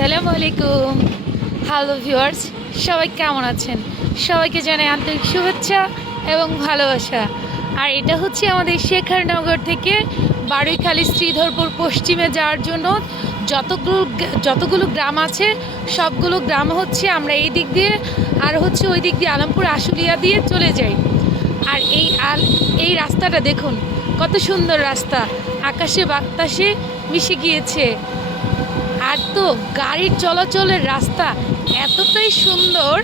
আসসালামু আলাইকুম। Hello viewers সবাই কেমন আছেন? সবাইকে জানাই আন্তরিক শুভেচ্ছা এবং ভালোবাসা। আর এটা হচ্ছে আমাদের শেখারনগর থেকে বারুইখালী শ্রীধরপুর পশ্চিমে যাওয়ার জন্য যতগুলো যতগুলো গ্রাম আছে, সবগুলো গ্রাম হচ্ছে আমরা এই দিক দিয়ে আর হচ্ছে ওই দিক দিয়ে আলমপুর, আশুলিয়া দিয়ে চলে যাই। আর এই আল এই রাস্তাটা দেখুন, কত সুন্দর রাস্তা। আকাশে বাতাসে মিশে গিয়েছে। আর তো গাড়ির চলাচলের রাস্তা এতটাই সুন্দর,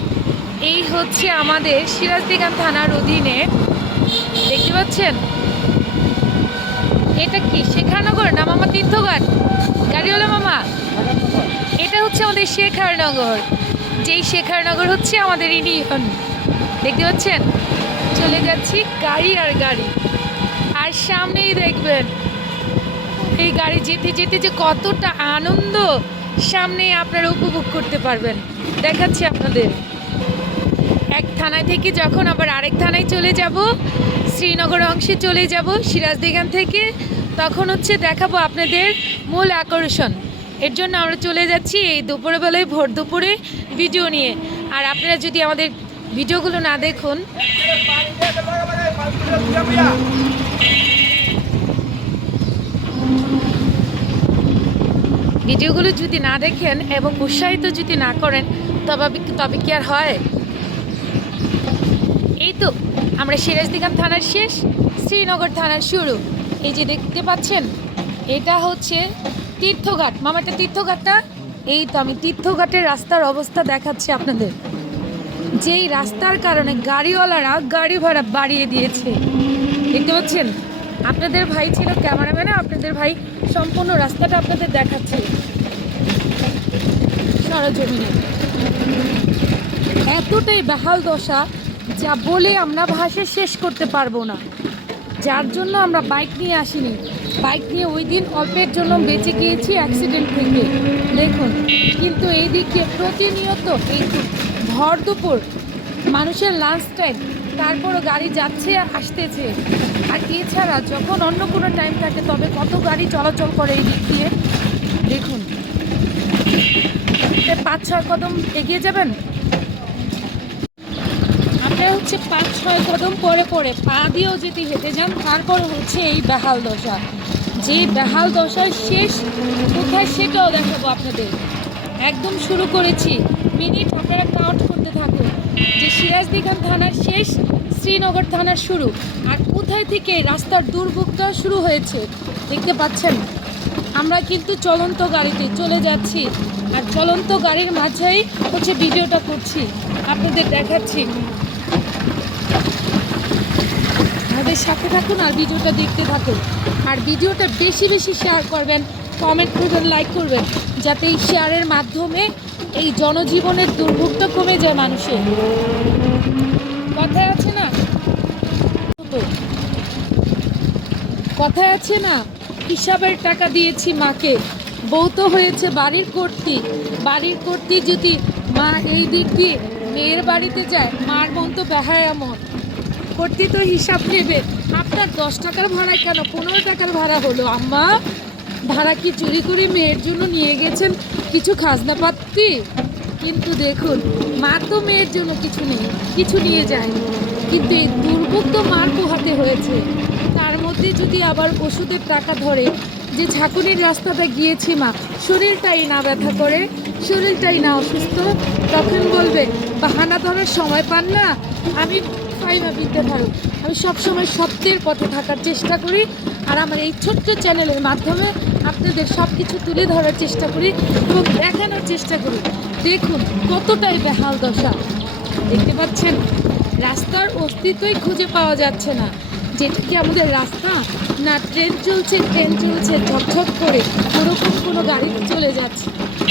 এই হচ্ছে আমাদের সিরাজদিগান থানার অধীনে। দেখতে পাচ্ছেন? এটা কি? শেখারনগর না মামা তীর্থঘাট গাড়িওয়ালা মামা? এটা হচ্ছে আমাদের শেখারনগর। যেই শেখারনগর হচ্ছে আমাদের ইউনিয়ন। দেখতে পাচ্ছেন? চলে যাচ্ছি গাড়ি আর গাড়ি। আর সামনেই দেখবেন এই গাড়ি যেতে যেতে যে কতটা আনন্দ, সামনে আপনারা উপভোগ করতে পারবেন। দেখাচ্ছি আপনাদের। এক থানায় থেকে যখন আবার আরেক থানায় চলে যাব, শ্রীনগর অংশে চলে যাব, সিরাজদিগান থেকে, তখন হচ্ছে দেখাবো আপনাদের মূল আকর্ষণ। এর জন্য আমরা চলে যাচ্ছি এই দুপুরবেলায়, ভোর দুপুরে ভিডিও নিয়ে। আর আপনারা যদি আমাদের ভিডিওগুলো না দেখুন ভিডিওগুলো যদি না দেখেন এবং উৎসাহিত যদি না করেন, তবে তবে কি আর হয়? এই তো, আমরা সিরাজদিগান থানার শেষ, শ্রীনগর থানার শুরু। এই যে দেখতে পাচ্ছেন, এটা হচ্ছে তীর্থঘাট। মামাটা তীর্থঘাটটা? এই তো, আমি তীর্থঘাটের রাস্তার অবস্থা দেখাচ্ছি আপনাদের। যেই রাস্তার কারণে গাড়িওয়ালারা গাড়ি ভাড়া বাড়িয়ে দিয়েছে। দেখতে পাচ্ছেন? আপনাদের ভাই ছিল ক্যামেরাম্যানে, আপনাদের ভাই সম্পূর্ণ রাস্তাটা আপনাদের দেখাচ্ছে। সরজমিনে এতটাই বেহাল দশা যা বলে আমরা ভাষা শেষ করতে পারব না। যার জন্য আমরা বাইক নিয়ে আসিনি। বাইক নিয়ে ওই দিন অল্পের জন্য বেঁচে গিয়েছি অ্যাক্সিডেন্ট থেকে। দেখুন, কিন্তু এই দিকে প্রতিনিয়ত এই ভর দুপুর মানুষের লাঞ্চ টাইম তারপরও গাড়ি যাচ্ছে আর আসতেছে। আর এছাড়া যখন অন্য কোনো টাইম থাকে, তবে কত গাড়ি চলাচল করে এই দিক দিয়ে? দেখুন। পাঁচ, ছয় কদম এগিয়ে যাবেন? আপনারা হচ্ছে পাঁচ, ছয় কদম পরে পরে পা দিয়েও যদি হেঁটে যান, তারপর হচ্ছে এই বেহাল দশা। যে বেহাল দশার শেষ কোথায় সেটাও দেখাবো আপনাদের। একদম শুরু করেছি। মিনিট আপনারা কাউন্ট করতে থাকুন। যে সিরাজদিখান থানার শেষ শ্রীনগর থানার শুরু। আর কোথায় থেকে রাস্তার দুর্ভোগটা শুরু হয়েছে দেখতে পাচ্ছেন? আমরা কিন্তু চলন্ত গাড়িতে চলে যাচ্ছি। আর চলন্ত গাড়ির মাঝেই হচ্ছে ভিডিওটা করছি। আপনাদের দেখাচ্ছি। আমাদের সাথে থাকুন আর ভিডিওটা দেখতে থাকুন। আর ভিডিওটা বেশি বেশি শেয়ার করবেন কমেন্ট করবেন লাইক করবেন, যাতে এই শেয়ারের মাধ্যমে এই জনজীবনের দুর্ভোগটা কমে যায় মানুষের। কথায় আছে না? কথায় আছে না? হিসাবের টাকা দিয়েছি মাকে। বউ তো হয়েছে বাড়ির কর্তি। বাড়ির কর্তি যদি মা এই দিক দিয়ে মেয়ের বাড়িতে যায়, মার মন তো বেহায়া মন কর্তি তো হিসাব নেবে। আপনার দশ টাকার ভাড়া কেন? পনেরো টাকার ভাড়া হলো। আম্মা ভাড়া কি চুরি করে মেয়ের জন্য নিয়ে গেছেন কিছু খাজনা পাত্তি কিন্তু দেখুন, মা তো মেয়ের জন্য কিছু নেই, কিছু নিয়ে যায় কিন্তু এই দুর্ভোগ তো মার পোহাতে হয়েছে। তার মধ্যে যদি আবার ওষুধের টাকা ধরে, যে ঝাঁকুনির রাস্তাটা গিয়েছি মা, শরীরটাই না ব্যথা করে, শরীরটাই না অসুস্থ, তখন বলবে, বাহানা ধরার সময় পান না, আমি না বিদ্যা ধারক। আমি সবসময় সত্যের পথে থাকার চেষ্টা করি। আর আমার এই ছোট্ট চ্যানেলের মাধ্যমে আপনাদের সব কিছু তুলে ধরার চেষ্টা করি এবং দেখানোর চেষ্টা করি। দেখুন কতটাই বেহাল দশা। দেখতে পাচ্ছেন, রাস্তার অস্তিত্বই খুঁজে পাওয়া যাচ্ছে না। যেটা কি আমাদের রাস্তা? না ট্রেন চলছে ট্রেন চলছে, ঝকঝক করে ওরকম কোনো গাড়ি চলে যাচ্ছে।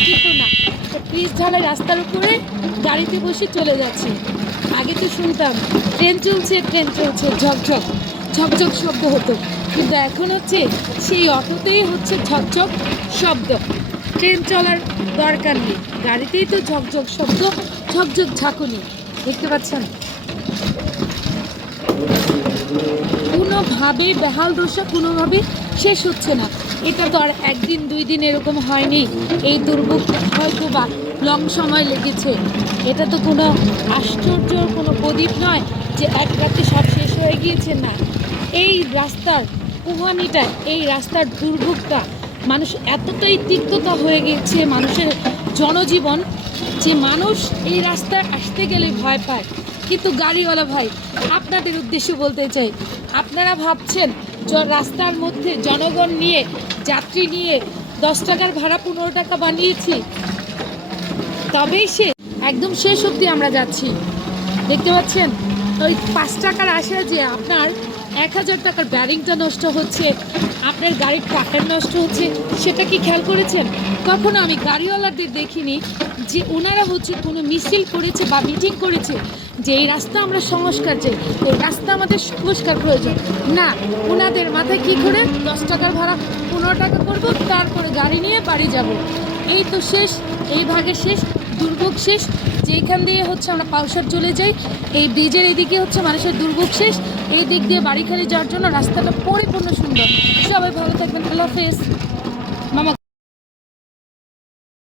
কিন্তু না প্লিজ ঢালা রাস্তার উপরে গাড়িতে বসে চলে যাচ্ছে। আগে তো শুনতাম, ট্রেন চলছে ট্রেন চলছে, ঝকঝক ঝকঝক শব্দ হতো। কিন্তু এখন হচ্ছে সেই অটোতেই হচ্ছে ঝকঝক শব্দ। ট্রেন চলার দরকার নেই। গাড়িতেই তো ঝকঝক শব্দ, ঝকঝক ঝাঁকুনি। দেখতে পাচ্ছেন? কোনোভাবেই বেহাল দশা, কোনোভাবেই শেষ হচ্ছে না। এটা তো আর একদিন, দুই দিন এরকম হয়নি। এই দুর্ভোগ হয়তো বা লং সময় লেগেছে। এটা তো কোনো আশ্চর্য, কোনো প্রদীপ নয় যে এক রাতে সব শেষ হয়ে গিয়েছে না। এই রাস্তার কুহানিটা এই রাস্তার দুর্ভোগটা, মানুষ এতটাই তিক্ততা হয়ে গিয়েছে, মানুষের জনজীবন, যে মানুষ এই রাস্তায় আসতে গেলে ভয় পায়। কিন্তু গাড়িওয়ালা ভাই, আপনাদের উদ্দেশ্যে বলতে চাই, আপনারা ভাবছেন রাস্তার মধ্যে জনগণ নিয়ে, যাত্রী নিয়ে দশ টাকার ভাড়া পনেরো টাকা বানিয়েছি? তবেই সে, একদম শেষ অবধি আমরা যাচ্ছি। দেখতে পাচ্ছেন? ওই পাঁচ টাকার আশা যে আপনার এক হাজার টাকার ব্যারিংটা নষ্ট হচ্ছে, আপনার গাড়ির টাকার নষ্ট হচ্ছে, সেটা কি খেয়াল করেছেন? কখনো আমি গাড়িওয়ালাদের দেখিনি যে ওনারা হচ্ছে কোনো মিছিল করেছে বা মিটিং করেছে যে এই রাস্তা আমরা সংস্কার চাই। এই রাস্তা আমাদের সংস্কার প্রয়োজন। না, ওনাদের মাথায় কি করে? দশ টাকার ভাড়া, পনেরো টাকা করব, তারপরে গাড়ি নিয়ে বাড়ি যাব। এই তো শেষ, এই ভাগে শেষ। দুর্ভোগ শেষ, যেইখান দিয়ে হচ্ছে আমরা পাউসার চলে যাই। এই ব্রিজের এদিকে হচ্ছে মানুষের দুর্ভোগ শেষ। এই দিক দিয়ে বাড়ি খালি যাওয়ার জন্য রাস্তাটা পরিপূর্ণ সুন্দর। সবাই ভালো থাকবেন। আল্লাহ হাফেজ।